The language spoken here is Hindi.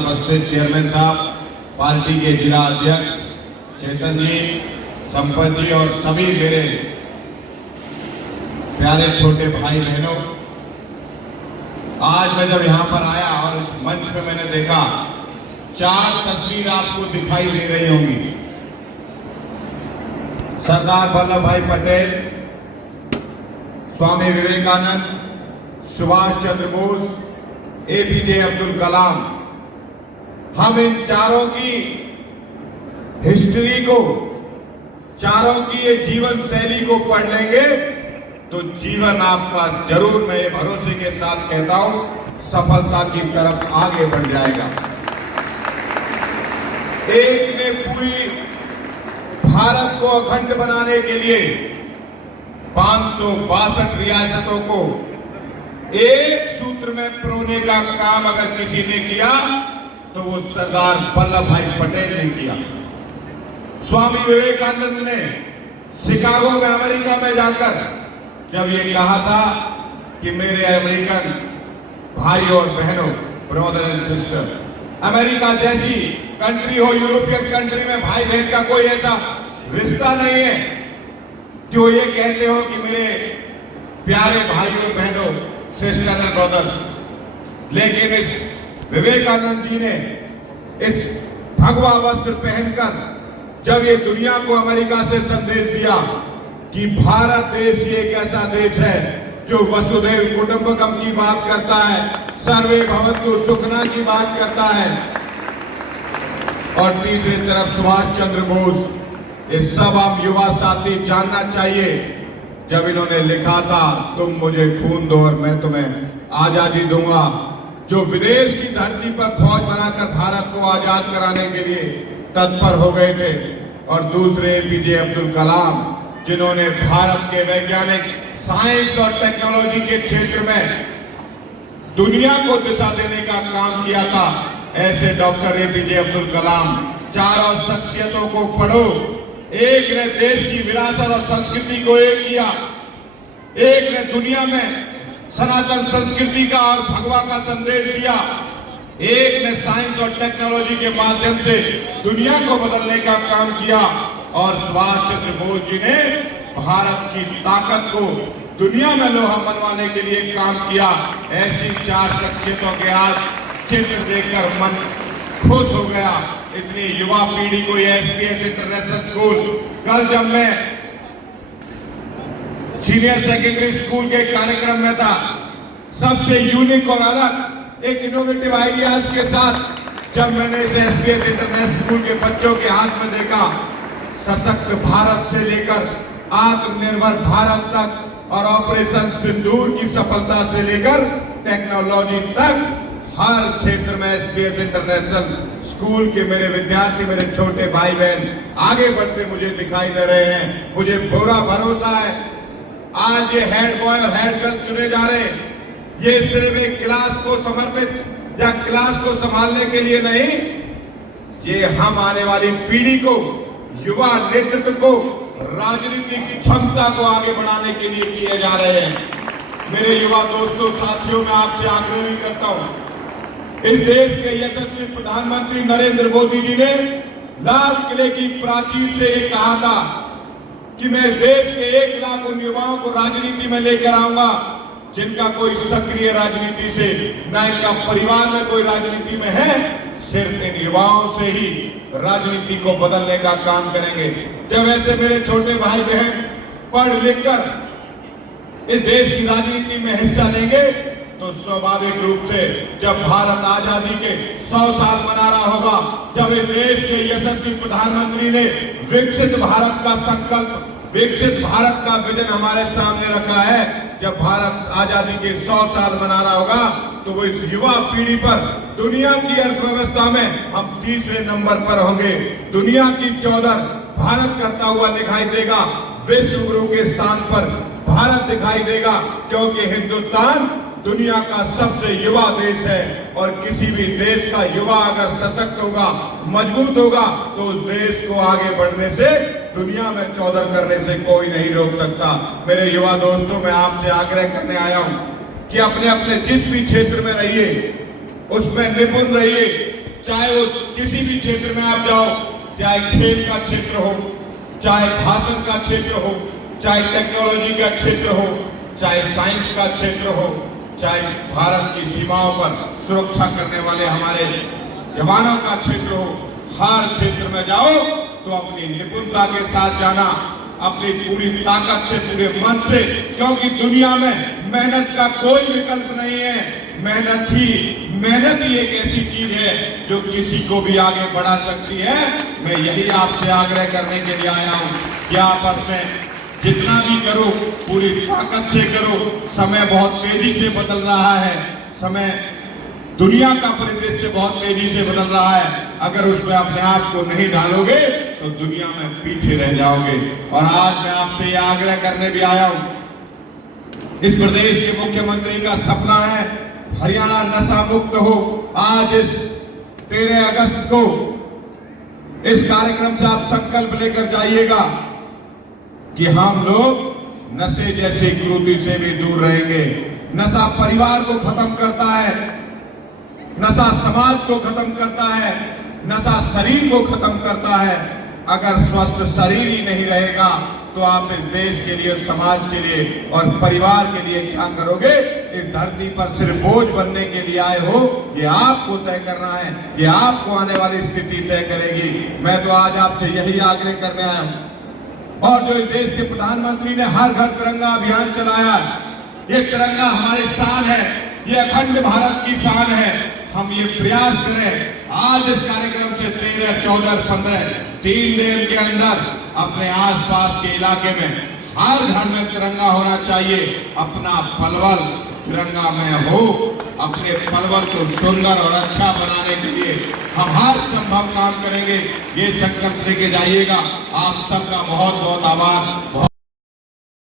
उपस्थित चेयरमैन साहब, पार्टी के जिला अध्यक्ष चेतन जी, संपत जी और सभी मेरे प्यारे छोटे भाई बहनों, आज मैं जब यहाँ पर आया और इस मंच पे मैंने देखा 4 तस्वीर आपको दिखाई दे रही होंगी। सरदार वल्लभ भाई पटेल, स्वामी विवेकानंद, सुभाष चंद्र बोस, एपीजे अब्दुल कलाम। हम इन चारों की हिस्ट्री को, चारों की ये जीवन शैली को पढ़ लेंगे तो जीवन आपका जरूर, मैं ये भरोसे के साथ कहता हूं, सफलता की तरफ आगे बढ़ जाएगा। एक ने पूरी भारत को अखंड बनाने के लिए 562 रियासतों को एक सूत्र में पिरोने का काम अगर किसी ने किया तो वो सरदार वल्लभ भाई पटेल ने किया। स्वामी विवेकानंद ने शिकागो में, अमेरिका में जाकर जब ये कहा था कि मेरे अमेरिकन भाई और बहनों, ब्रदर एंड सिस्टर, अमेरिका जैसी कंट्री हो, यूरोपियन कंट्री में भाई बहन का कोई ऐसा रिश्ता नहीं है जो ये कहते हो कि मेरे प्यारे भाई और बहनों, सिस्टर एंड ब्रदर्स। लेकिन इस विवेकानंद जी ने इस भगवा वस्त्र पहनकर जब ये दुनिया को अमेरिका से संदेश दिया कि भारत देश ये एक ऐसा देश है जो वसुधैव कुटुंबकम की बात करता है, सर्वे भवन्तु सुखना की बात करता है, और तीसरी तरफ सुभाष चंद्र बोस। ये सब आप युवा साथी जानना चाहिए। जब इन्होंने लिखा था तुम मुझे खून दो और मैं तुम्हें आजादी दूंगा, जो विदेश की धरती पर फौज बनाकर भारत को आजाद कराने के लिए तत्पर हो गए थे, और दूसरे एपीजे अब्दुल कलाम, जिन्होंने भारत के वैज्ञानिक, साइंस और टेक्नोलॉजी के क्षेत्र में दुनिया को दिशा देने का काम किया था। ऐसे डॉक्टर एपीजे अब्दुल कलाम, चारों शख्सियतों को पढ़ो। एक ने देश की विरासत और संस्कृति को एक किया, एक ने दुनिया में सनातन संस्कृति का और भगवा का संदेश दिया, एक ने साइंस और टेक्नोलॉजी के माध्यम से दुनिया को बदलने का काम किया, और सुभाष चंद्र बोस जी ने भारत की ताकत को दुनिया में लोहा मनवाने के लिए काम किया। ऐसी 4 शख्सियतों के आज चित्र देखकर मन खुश हो गया। इतनी युवा पीढ़ी को ये एसपीएस इंटरनेशनल स्कूल, कल जब मैं सीनियर सेकेंडरी स्कूल के कार्यक्रम में था, सबसे यूनिक और अलग एक इनोवेटिव आइडियाज के साथ जब मैंने इसे एसपीएस इंटरनेशनल स्कूल के बच्चों के हाथ में देखा, सशक्त भारत से लेकर आत्मनिर्भर भारत तक और ऑपरेशन सिंदूर की सफलता से लेकर टेक्नोलॉजी तक, हर क्षेत्र में एसपीएस इंटरनेशनल स्कूल के मेरे विद्यार्थी, मेरे छोटे भाई बहन आगे बढ़ते मुझे दिखाई दे रहे हैं। मुझे पूरा भरोसा है आज ये हेड बॉय और हेड गर्ल चुने जा रहे हैं, ये सिर्फ एक क्लास को समर्पित या क्लास को संभालने के लिए नहीं, ये हम आने वाली पीढ़ी को, युवा नेतृत्व को, राजनीति की क्षमता को आगे बढ़ाने के लिए किए जा रहे हैं। मेरे युवा दोस्तों, साथियों, मैं आपसे आग्रह भी करता हूं, इस देश के यशस्वी प्रधानमंत्री नरेंद्र मोदी जी ने लाल किले की प्राचीर से ये कहा था कि मैं इस देश के 1 लाख उन युवाओं को राजनीति में लेकर आऊंगा जिनका कोई सक्रिय राजनीति से, न इनका परिवार में कोई राजनीति में है, सिर्फ इन युवाओं से ही राजनीति को बदलने का काम करेंगे। जब ऐसे मेरे छोटे भाई बहन पढ़ लिख कर इस देश की राजनीति में हिस्सा लेंगे तो स्वाभाविक रूप से जब भारत आजादी के 100 साल मना रहा होगा, जब इस देश के यशस्वी प्रधानमंत्री ने विकसित भारत का संकल्प, विकसित भारत का विजन हमारे सामने रखा है, जब भारत आजादी के 100 साल मना रहा होगा तो वो इस युवा पीढ़ी पर दुनिया की अर्थव्यवस्था में हम तीसरे नंबर पर होंगे। दुनिया की चौधर भारत करता हुआ दिखाई देगा, विश्व गुरु के स्थान पर भारत दिखाई देगा, क्योंकि हिंदुस्तान दुनिया का सबसे युवा देश है, और किसी भी देश का युवा अगर सशक्त होगा, मजबूत होगा, तो उस देश को आगे बढ़ने से, दुनिया में चौधर करने से कोई नहीं रोक सकता। मेरे युवा दोस्तों, मैं आपसे आग्रह करने आया हूं कि अपने अपने जिस भी क्षेत्र में रहिए उसमें निपुण रहिए, किसी भी क्षेत्र में आप जाओ, चाहे खेल का क्षेत्र हो, चाहे भाषण का क्षेत्र हो, चाहे टेक्नोलॉजी का क्षेत्र हो, चाहे साइंस का क्षेत्र हो, चाहे भारत की सीमाओं पर सुरक्षा करने वाले हमारे जवानों का क्षेत्र हो, हर क्षेत्र में जाओ तो अपनी निपुणता के साथ जाना, अपनी पूरी ताकत से, पूरे मन से, क्योंकि दुनिया में मेहनत का कोई विकल्प नहीं है। मेहनत ही एक ऐसी चीज है जो किसी को भी आगे बढ़ा सकती है। मैं यही आपसे आग्रह करने के लिए आया हूं कि आप अपने जितना भी करो पूरी ताकत से करो। समय बहुत तेजी से बदल रहा है, समय दुनिया का परिदृश्य बहुत तेजी से बदल रहा है। अगर उसमें अपने आप को नहीं डालोगे तो दुनिया में पीछे रह जाओगे। और आज मैं आपसे यह आग्रह करने भी आया हूं, इस प्रदेश के मुख्यमंत्री का सपना है हरियाणा नशा मुक्त हो। आज इस 13 अगस्त को इस कार्यक्रम से आप संकल्प लेकर जाइएगा कि हम लोग नशे जैसी कुरीति से भी दूर रहेंगे। नशा परिवार को खत्म करता है, नशा समाज को खत्म करता है, नशा शरीर को खत्म करता है। अगर स्वस्थ शरीर ही नहीं रहेगा तो आप इस देश के लिए, समाज के लिए और परिवार के लिए क्या करोगे? इस धरती पर सिर्फ बोझ बनने के लिए आए हो, ये आपको तय करना है, ये आपको आने वाली स्थिति तय करेगी। मैं तो आज आपसे यही आग्रह करने आया हूं। और जो इस देश के प्रधानमंत्री ने हर घर तिरंगा अभियान चलाया, ये तिरंगा हमारी शान है, ये अखंड भारत की शान है। हम ये प्रयास करें आज इस कार्यक्रम से 13, 14, 15 3 दिन के अंदर अपने आसपास के इलाके में हर घर में तिरंगा होना चाहिए। अपना पलवल तिरंगा में हो, अपने पलवल को सुंदर और अच्छा बनाने के लिए हम हर संभव काम करेंगे। ये संकल्प लेके जाइएगा। आप सबका बहुत बहुत आभार।